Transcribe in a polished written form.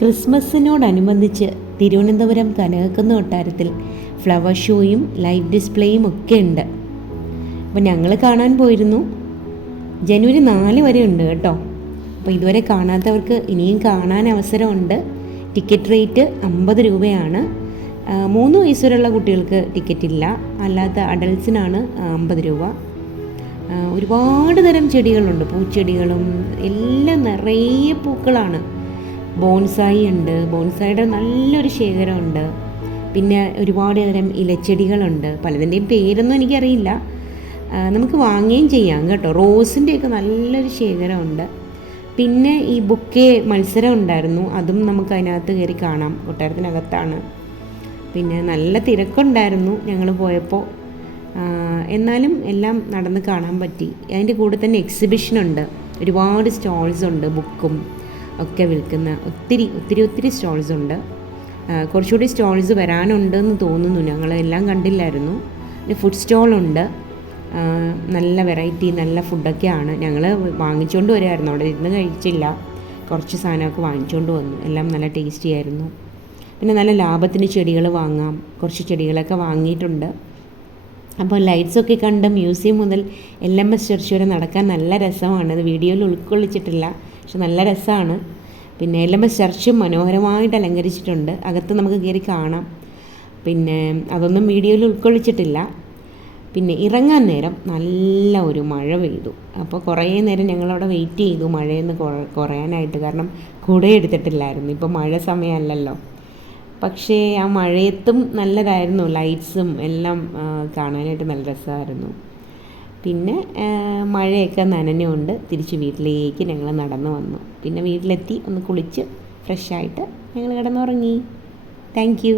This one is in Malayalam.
ക്രിസ്മസിനോടനുബന്ധിച്ച് തിരുവനന്തപുരം കനകക്കുന്ന് കൊട്ടാരത്തിൽ ഫ്ലവർ ഷോയും ലൈവ് ഡിസ്പ്ലേയും ഒക്കെ ഉണ്ട്. അപ്പോൾ ഞങ്ങൾ കാണാൻ പോയിരുന്നു. ജനുവരി 4 വരെ ഉണ്ട് കേട്ടോ. അപ്പോൾ ഇതുവരെ കാണാത്തവർക്ക് ഇനിയും കാണാൻ അവസരമുണ്ട്. ടിക്കറ്റ് റേറ്റ് 50 രൂപയാണ്. 3 വയസ്സ് വരെയുള്ള കുട്ടികൾക്ക് ടിക്കറ്റ് ഇല്ല, അല്ലാത്ത അഡൽസിനാണ് 50 രൂപ. ഒരുപാട് തരം ചെടികളുണ്ട്, പൂച്ചെടികളും എല്ലാം നിറയെ പൂക്കളാണ്. ബോൺസായി ഉണ്ട്, ബോൺസായിയുടെ നല്ലൊരു ശേഖരമുണ്ട്. പിന്നെ ഒരുപാട് തരം ഇലച്ചെടികളുണ്ട്, പലതിൻ്റെയും പേരൊന്നും എനിക്കറിയില്ല. നമുക്ക് വാങ്ങുകയും ചെയ്യാം കേട്ടോ. റോസിൻ്റെയൊക്കെ നല്ലൊരു ശേഖരമുണ്ട്. പിന്നെ ഈ ബുക്കെ മത്സരം ഉണ്ടായിരുന്നു, അതും നമുക്ക് അതിനകത്ത് കയറി കാണാം. കൊട്ടാരത്തിനകത്താണ്. പിന്നെ നല്ല തിരക്കുണ്ടായിരുന്നു ഞങ്ങൾ പോയപ്പോൾ. എന്നാലും എല്ലാം നടന്ന് കാണാൻ പറ്റി. അതിൻ്റെ കൂടെ തന്നെ എക്സിബിഷനുണ്ട്, ഒരുപാട് സ്റ്റോൾസ് ഉണ്ട്, ബുക്കും ഒക്കെ വിൽക്കുന്ന ഒത്തിരി സ്റ്റോൾസ് ഉണ്ട്. കുറച്ചുകൂടി സ്റ്റോൾസ് വരാനുണ്ടെന്ന് തോന്നുന്നു, ഞങ്ങളെല്ലാം കണ്ടില്ലായിരുന്നു. ഫുഡ് സ്റ്റോളുണ്ട്, നല്ല വെറൈറ്റി നല്ല ഫുഡൊക്കെയാണ്. ഞങ്ങൾ വാങ്ങിച്ചുകൊണ്ട് വരുമായിരുന്നു, അവിടെ ഇരുന്ന് കഴിച്ചില്ല. കുറച്ച് സാധനമൊക്കെ വാങ്ങിച്ചുകൊണ്ട് വന്നു, എല്ലാം നല്ല ടേസ്റ്റി ആയിരുന്നു. പിന്നെ നല്ല ലാഭത്തിന് ചെടികൾ വാങ്ങാം, കുറച്ച് ചെടികളൊക്കെ വാങ്ങിയിട്ടുണ്ട്. അപ്പോൾ ലൈറ്റ്സൊക്കെ കണ്ട് മ്യൂസിയം മുതൽ LMS ചർച്ച് വരെ നടക്കാൻ നല്ല രസമാണ്. അത് വീഡിയോയിൽ ഉൾക്കൊള്ളിച്ചിട്ടില്ല, പക്ഷെ നല്ല രസമാണ്. പിന്നെ LMS ചർച്ചും മനോഹരമായിട്ട് അലങ്കരിച്ചിട്ടുണ്ട്, അകത്ത് നമുക്ക് കയറി കാണാം. പിന്നെ അതൊന്നും വീഡിയോയിൽ ഉൾക്കൊള്ളിച്ചിട്ടില്ല. പിന്നെ ഇറങ്ങാൻ നേരം നല്ല ഒരു മഴ പെയ്തു. അപ്പോൾ കുറേ നേരം ഞങ്ങളവിടെ വെയിറ്റ് ചെയ്തു മഴയൊന്ന് കുറയാനായിട്ട്, കാരണം കുട എടുത്തിട്ടില്ലായിരുന്നു. ഇപ്പോൾ മഴ സമയമല്ലല്ലോ. പക്ഷേ ആ മഴയത്തും നല്ലതായിരുന്നു, ലൈറ്റ്സും എല്ലാം കാണാനായിട്ട് നല്ല രസമായിരുന്നു. പിന്നെ മഴയൊക്കെ നനഞ്ഞുകൊണ്ട് തിരിച്ച് വീട്ടിലേക്ക് ഞങ്ങൾ നടന്നു വന്നു. പിന്നെ വീട്ടിലെത്തി ഒന്ന് കുളിച്ച് ഫ്രഷായിട്ട് ഞങ്ങൾ കിടന്നുറങ്ങി. Thank you.